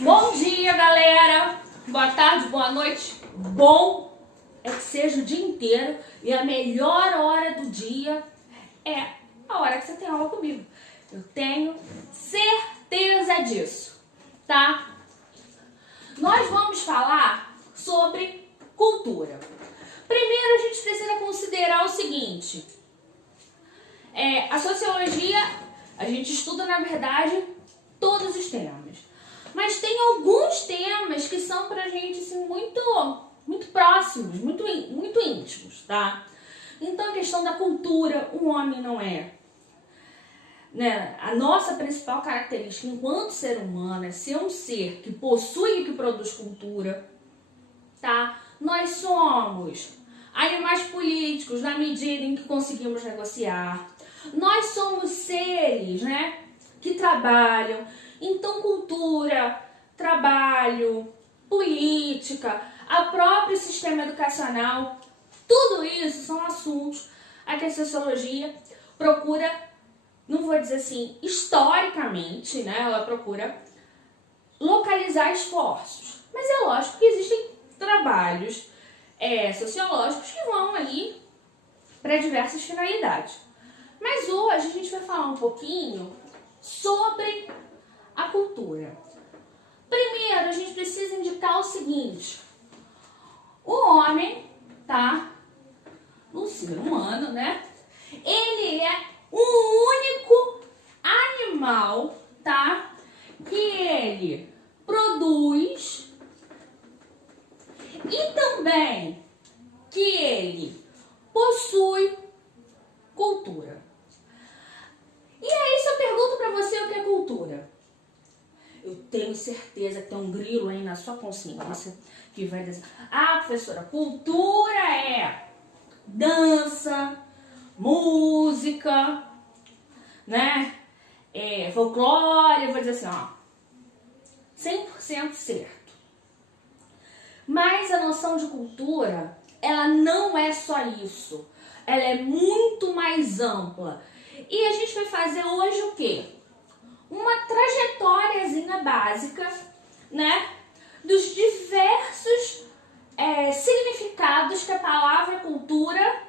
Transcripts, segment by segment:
Bom dia, galera! Boa tarde, boa noite. Bom é que seja o dia inteiro e a melhor hora do dia é a hora que você tem aula comigo. Eu tenho certeza disso, tá? Nós vamos falar sobre cultura. Primeiro, a gente precisa considerar o seguinte. A sociologia, a gente estuda, na verdade, todos os temas. Mas tem alguns temas que são pra gente assim, muito próximos, muito íntimos, tá? Então a questão da cultura, o homem não é, né? A nossa principal característica enquanto ser humano é ser um ser que possui e que produz cultura, tá? Nós somos animais políticos na medida em que conseguimos negociar. Nós somos seres, né, que trabalham. Então, cultura, trabalho, política, a próprio sistema educacional, tudo isso são assuntos a que a sociologia procura, não vou dizer assim, historicamente, né? Ela procura localizar esforços. Mas é lógico que existem trabalhos sociológicos que vão aí para diversas finalidades. Mas hoje a gente vai falar um pouquinho sobre a cultura. Primeiro, a gente precisa indicar o seguinte. O homem, tá? O ser humano, né? Ele é o único animal, tá? Que ele produz e também que ele possui cultura. E aí, se eu pergunto pra você o que é cultura? Eu tenho certeza que tem um grilo aí na sua consciência que vai dizer: ah, professora, cultura é dança, música, né? Folclore. Eu vou dizer assim, ó, 100% certo. Mas a noção de cultura, ela não é só isso. Ela é muito mais ampla. E a gente vai fazer hoje o quê? Uma trajetóriazinha básica, né, dos diversos significados que a palavra cultura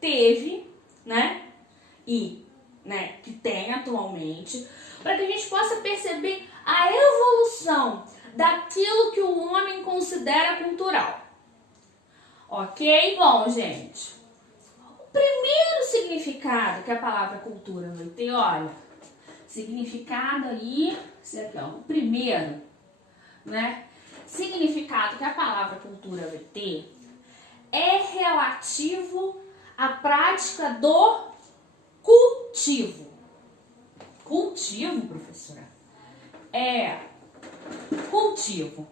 teve, né, e que tem atualmente, para que a gente possa perceber a evolução daquilo que o homem considera cultural. Ok? Bom, gente, o primeiro significado que a palavra cultura vai ter, olha, significado aí, esse aqui, ó, o primeiro, né? Significado que a palavra cultura vai ter é relativo à prática do cultivo. Cultivo, professora? Cultivo.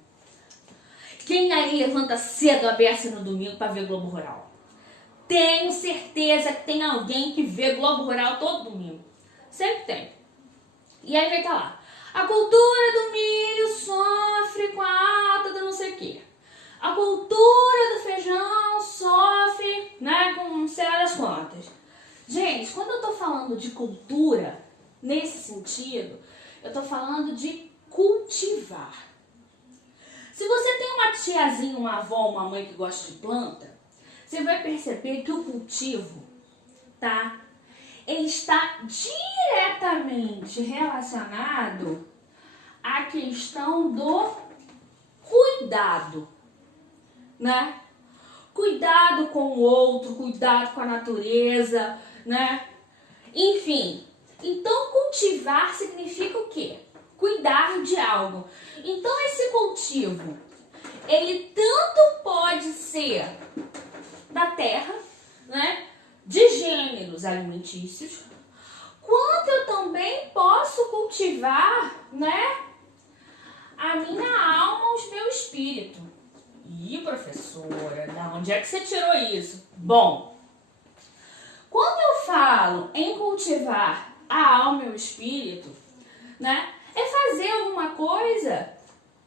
Quem aí levanta cedo a beça no domingo para ver Globo Rural? Tenho certeza que tem alguém que vê Globo Rural todo domingo. Sempre tem. E aí vai estar lá: a cultura do milho sofre com a alta do não sei o quê. A cultura do feijão sofre, né, com sei lá das quantas. Gente, quando eu tô falando de cultura, nesse sentido, eu tô falando de cultivar. Se você tem uma tiazinha, uma avó, uma mãe que gosta de planta, você vai perceber que o cultivo, tá? Ele está diretamente relacionado à questão do cuidado, né? Cuidado com o outro, cuidado com a natureza, né? Enfim, então cultivar significa o quê? Cuidar de algo. Então esse cultivo, ele tanto pode ser da terra, né? De gêneros alimentícios, quanto eu também posso cultivar, né, a minha alma, o meu espírito. Ih, professora, da onde é que você tirou isso? Bom, quando eu falo em cultivar a alma e o espírito, né, é fazer alguma coisa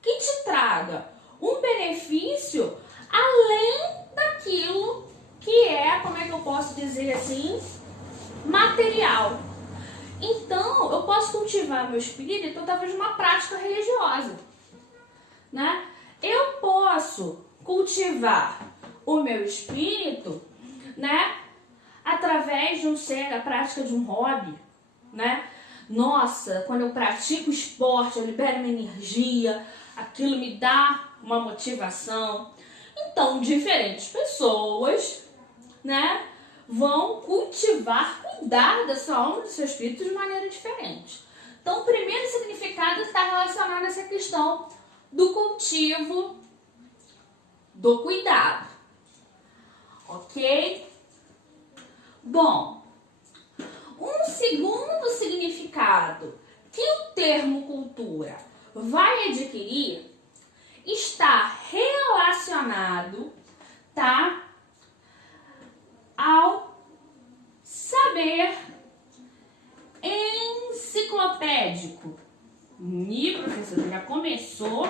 que te traga um benefício além daquilo que é, como é que eu posso dizer assim, material. Então, eu posso cultivar meu espírito através de uma prática religiosa. né? Eu posso cultivar o meu espírito, né? Através de da prática de um hobby, né? Nossa, quando eu pratico esporte, eu libero minha energia, aquilo me dá uma motivação. Então, diferentes pessoas, né, vão cultivar, cuidar da sua alma, do seu espírito de maneira diferente. Então, o primeiro significado está relacionado a essa questão do cultivo, do cuidado. Ok? Bom, um segundo significado que o termo cultura vai adquirir está relacionado, tá, ao saber enciclopédico. E o professor já começou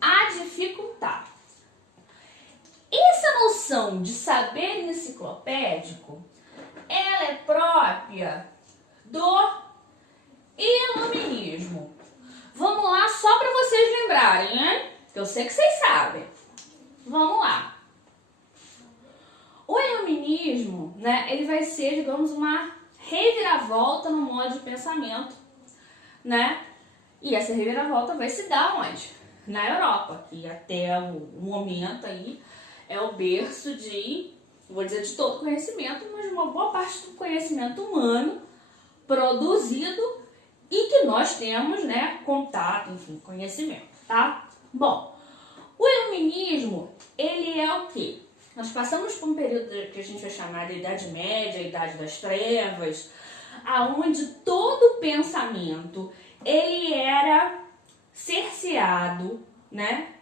a dificultar. Essa noção de saber enciclopédico, ela é própria do iluminismo. Vamos lá, só para vocês lembrarem, né? Eu sei que vocês sabem. Vamos lá. O iluminismo, né, ele vai ser, digamos, uma reviravolta no modo de pensamento, né? E essa reviravolta vai se dar onde? Na Europa, que até o momento aí é o berço de, vou dizer de todo conhecimento, mas de uma boa parte do conhecimento humano produzido e que nós temos, né, contato, enfim, conhecimento, tá? Bom, o iluminismo, ele é o quê? Nós passamos por um período que a gente vai chamar de Idade Média, Idade das Trevas, aonde todo pensamento, ele era cerceado, né,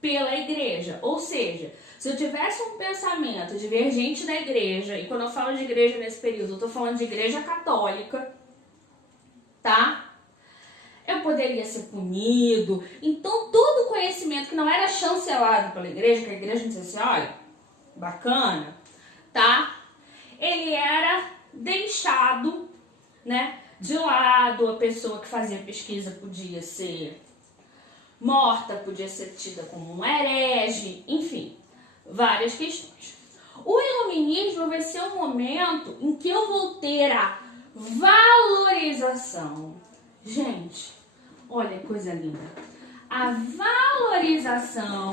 pela igreja. Ou seja, se eu tivesse um pensamento divergente da igreja, e quando eu falo de igreja nesse período, eu tô falando de igreja católica, tá? Eu poderia ser punido. Então, todo conhecimento que não era chancelado pela igreja, que a igreja não disse assim, olha, bacana, tá? Ele era deixado, né, de lado. A pessoa que fazia pesquisa podia ser morta, podia ser tida como um herege, enfim, várias questões. O iluminismo vai ser um momento em que eu vou ter a valorização. Gente, olha que coisa linda. A valorização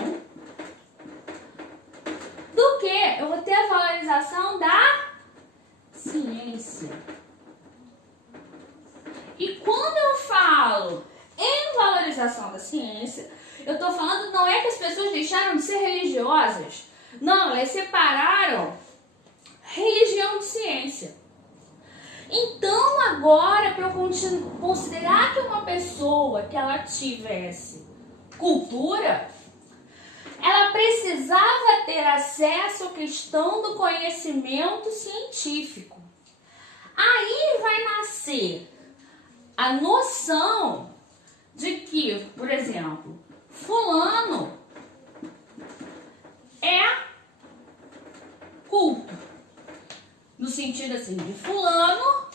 do quê? Eu vou ter a valorização da ciência. E quando eu falo em valorização da ciência, eu estou falando, não é que as pessoas deixaram de ser religiosas. Não, elas separaram religião de ciência. Então, agora, para eu considerar que uma pessoa que ela tivesse cultura, ela precisava ter acesso à questão do conhecimento científico. Aí vai nascer a noção de que, por exemplo, fulano é culto. No sentido assim, de fulano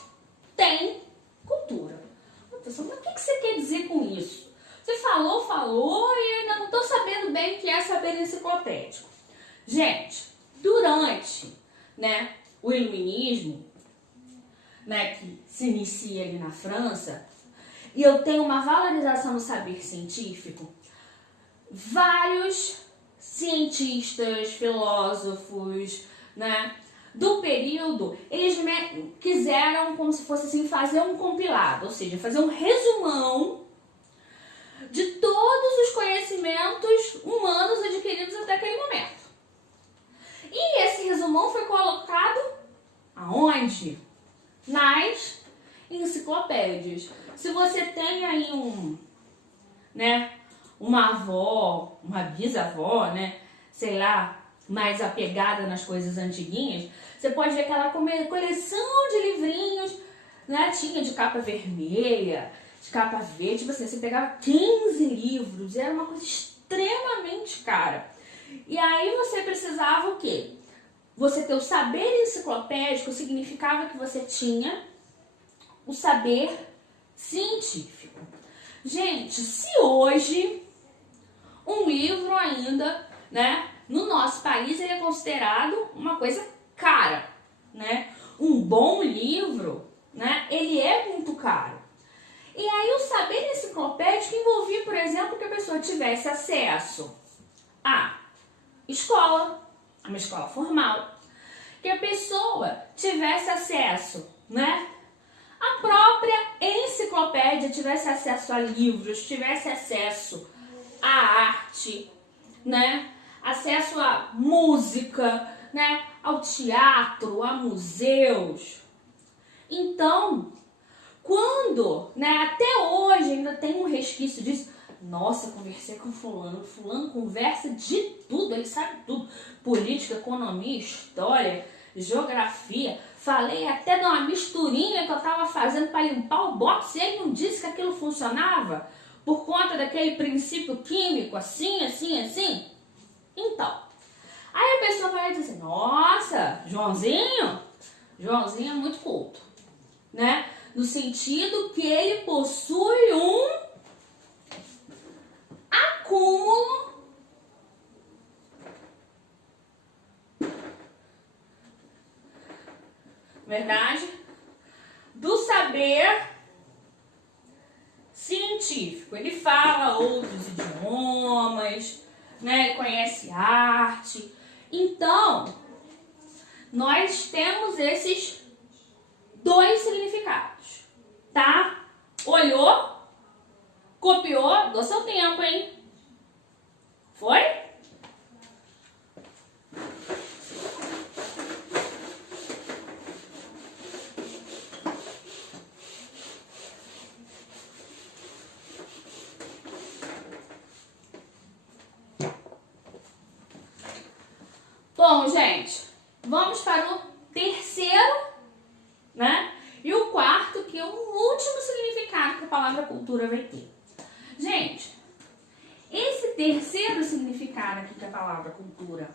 tem cultura. Professor, mas o que você quer dizer com isso? Você falou e ainda não estou sabendo bem o que é saber enciclopédico. Gente, durante, né, o iluminismo, né, que se inicia ali na França, e eu tenho uma valorização do saber científico, vários cientistas, filósofos, né, do período, eles quiseram, como se fosse assim, fazer um compilado, ou seja, fazer um resumão de todos os conhecimentos humanos adquiridos até aquele momento. E esse resumão foi colocado aonde? Nas enciclopédias. Se você tem aí uma avó, uma bisavó, né, sei lá, mais apegada nas coisas antiguinhas, você pode ver aquela coleção de livrinhos, né, tinha de capa vermelha, de capa verde, tipo assim, você pegava 15 livros, era uma coisa extremamente cara. E aí você precisava o quê? Você ter o saber enciclopédico significava que você tinha o saber científico. Gente, se hoje Um livro ainda, né, no nosso país ele é considerado uma coisa cara, né? Um bom livro, né, ele é muito caro. E aí o saber enciclopédico envolvia, por exemplo, que a pessoa tivesse acesso à escola, uma escola formal, que a pessoa tivesse acesso, né, à própria enciclopédia, tivesse acesso a livros, tivesse acesso à arte, né, acesso à música, né, ao teatro, a museus. Então, quando, né, até hoje ainda tem um resquício disso. Nossa, conversei com fulano, fulano conversa de tudo, ele sabe tudo. Política, economia, história, geografia. Falei até de uma misturinha que eu tava fazendo para limpar o box e ele não disse que aquilo funcionava por conta daquele princípio químico, assim, assim, assim. Então, aí a pessoa vai dizer, nossa, Joãozinho é muito culto, né? No sentido que ele possui um acúmulo verdade? Do saber científico. Ele fala outros idiomas, né? Ele conhece arte. Então, nós temos esses dois significados, tá? Olhou, copiou, dou seu tempo, hein? Foi? Bom, gente, vamos para o terceiro, né? E o quarto, que é o último significado que a palavra cultura vai ter. Gente, esse terceiro significado aqui que a palavra cultura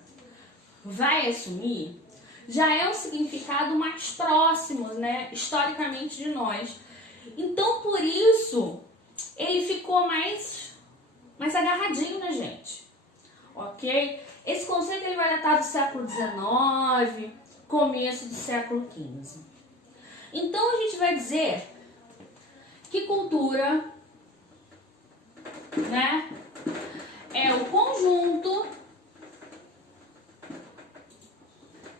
vai assumir já é um significado mais próximo, né, historicamente de nós. Então, por isso, ele ficou mais agarradinho na gente, ok? Esse conceito ele vai datar do século XIX, começo do século XV. Então, a gente vai dizer que cultura, né, é o conjunto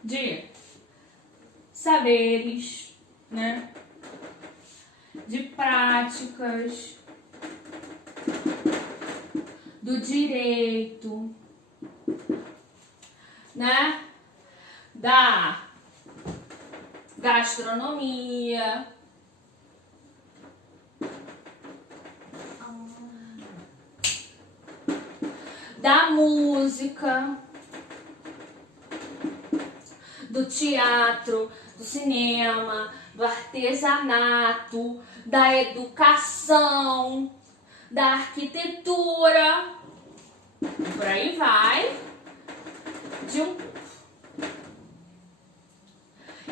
de saberes, né, de práticas, do direito, né, da gastronomia, da música, do teatro, do cinema, do artesanato, da educação, da arquitetura, e por aí vai, de um povo.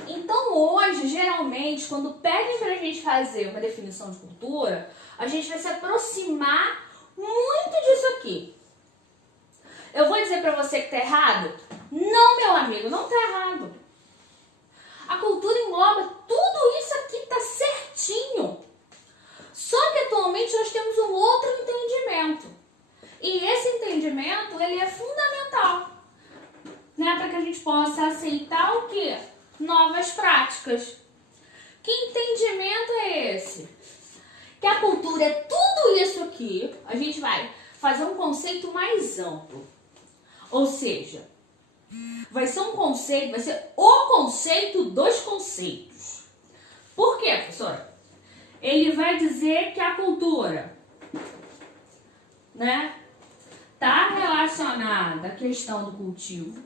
Então hoje, geralmente, quando pedem pra gente fazer uma definição de cultura, a gente vai se aproximar muito disso aqui. Eu vou dizer pra você que tá errado? Não, meu amigo, não tá errado. A cultura engloba tudo isso aqui, tá certinho. Só que atualmente nós temos um outro entendimento. E esse entendimento, ele é fundamental, né, para que a gente possa aceitar o quê? Novas práticas. Que entendimento é esse? Que a cultura é tudo isso aqui, a gente vai fazer um conceito mais amplo. Ou seja, vai ser um conceito, vai ser o conceito dos conceitos. Por quê, professora? Ele vai dizer que a cultura, né, está relacionada à questão do cultivo.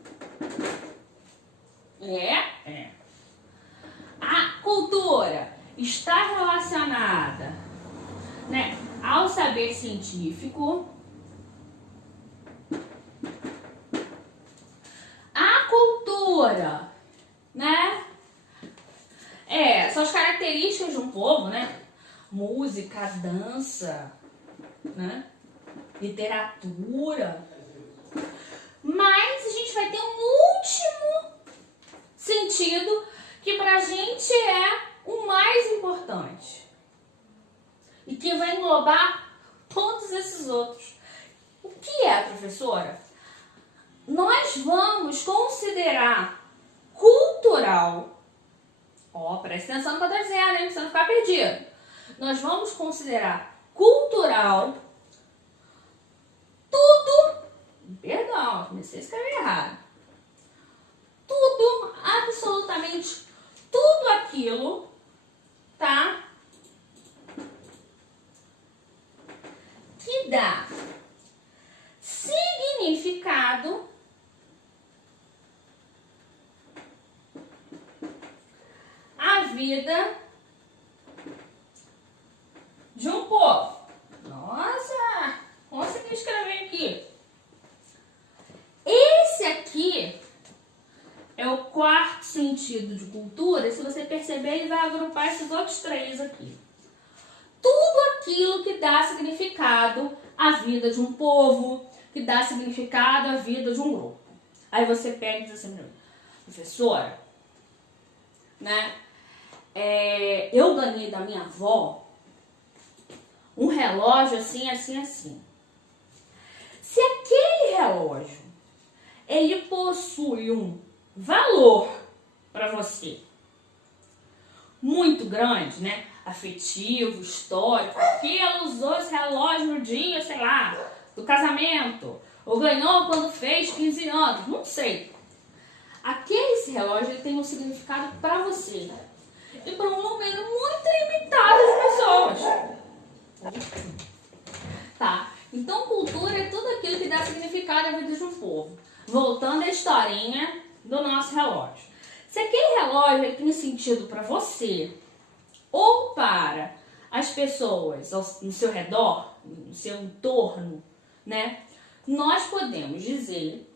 A cultura está relacionada, né, ao saber científico. A cultura, né, são as características de um povo, né? Música, dança, né? literatura. Mas a gente vai ter um último sentido que pra gente é o mais importante e que vai englobar todos esses outros. O que é, professora? Nós vamos considerar cultural. Presta atenção no que eu estou dizendo, hein? Pra você não ficar perdido. Nós vamos considerar cultural tudo. Perdão, comecei a escrever errado. Tudo, absolutamente tudo aquilo, tá? Que dá significado à vida de um povo. Nossa, consegui escrever aqui. Esse aqui é o quarto sentido de cultura. Se você perceber, ele vai agrupar esses outros três aqui. Tudo aquilo que dá significado à vida de um povo, que dá significado à vida de um grupo. Aí você pega e diz assim, professora, né? Eu ganhei da minha avó um relógio assim, assim, assim. Se aquele relógio, ele possui um valor para você muito grande, né? Afetivo, histórico, porque ela usou esse relógio no dia, sei lá, do casamento, ou ganhou quando fez 15 anos, não sei. Esse relógio ele tem um significado para você e para um número muito limitado de pessoas. Tá? Então, cultura é tudo aquilo que dá significado à vida de um povo. Voltando à historinha do nosso relógio. Se aquele relógio tem sentido para você ou para as pessoas no seu redor, no seu entorno, né? Nós podemos dizer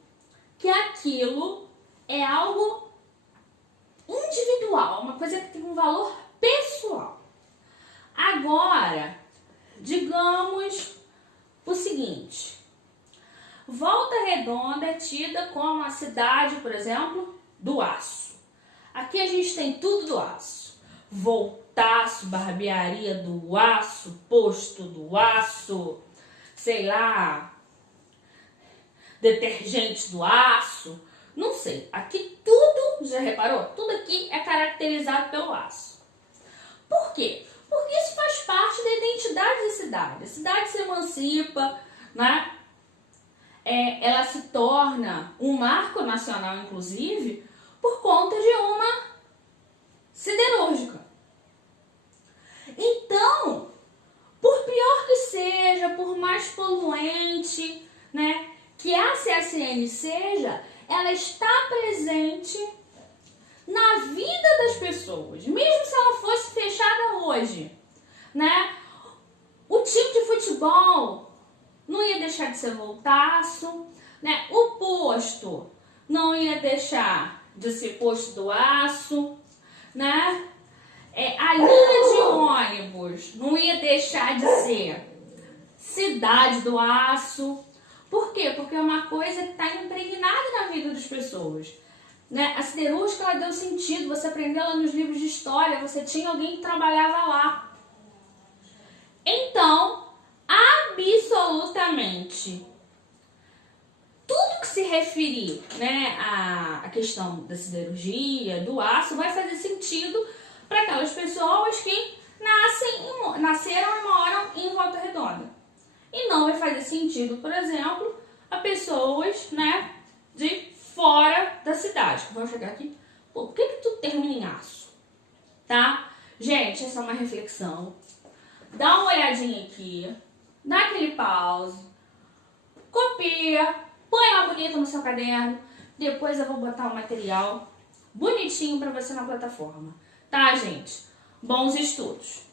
que aquilo é algo individual, uma coisa que tem um valor pessoal. Agora, digamos o seguinte: Volta Redonda é tida como a cidade, por exemplo, do aço. Aqui a gente tem tudo do aço. Voltaço, barbearia do aço, posto do aço, sei lá, detergente do aço, não sei. Aqui tudo, já reparou? Tudo aqui é caracterizado pelo aço. Por quê? Porque isso faz parte da identidade da cidade. A cidade se emancipa, né? Ela se torna um marco nacional, inclusive, por conta de uma siderúrgica. Então, por pior que seja, por mais poluente, né, que a CSN seja, ela está presente na vida das pessoas, mesmo se ela fosse fechada hoje, né? O time de futebol não ia deixar de ser voltaço, né? O posto não ia deixar de ser posto do aço, né? A linha de ônibus não ia deixar de ser cidade do aço. Por quê? Porque é uma coisa que está impregnada na vida das pessoas, né? A siderúrgica, ela deu sentido, você aprendeu lá nos livros de história, você tinha alguém que trabalhava lá. Então, absolutamente tudo que se referir, né, à questão da siderurgia, do aço, vai fazer sentido para aquelas pessoas que nasceram e moram em Volta Redonda. E não vai fazer sentido, por exemplo, a pessoas, né, de fora da cidade, que vão chegar aqui, pô, por que tudo termina em aço? Tá? Gente, essa é uma reflexão. Dá uma olhadinha aqui, dá aquele pause, copia, põe lá bonito no seu caderno, depois eu vou botar o material bonitinho para você na plataforma. Tá, gente? Bons estudos!